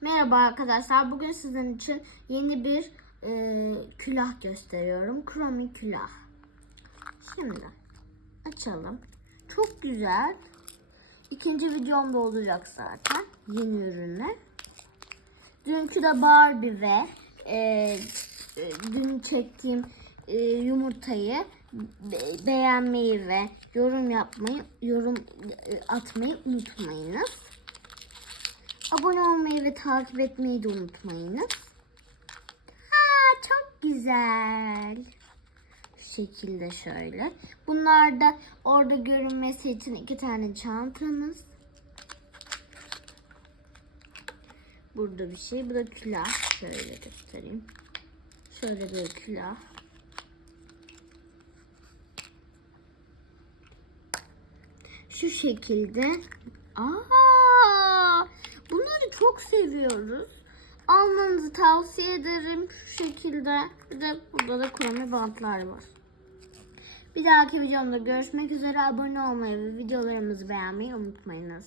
Merhaba arkadaşlar. Bugün sizin için yeni bir e, külah gösteriyorum. Kromi külah. Şimdi açalım. Çok güzel. İkinci videomda olacak zaten. Yeni ürünler. Dünkü de Barbie ve e, e, dün çektiğim e, yumurtayı be- beğenmeyi ve yorum yapmayı, yorum e, atmayı unutmayınız. Abone olmayı ve takip etmeyi de unutmayınız. Aa, çok güzel. Şu şekilde şöyle. Bunlar da orada görünmesi için iki tane çantamız. Burada bir şey. Bu da külah. Şöyle göstereyim. Şöyle bir külah. Şu şekilde. Aa, seviyoruz. Almanızı tavsiye ederim şu şekilde. Bir de burada da kromi bantlar var. Bir dahaki videomda görüşmek üzere. Abone olmayı ve videolarımızı beğenmeyi unutmayınız.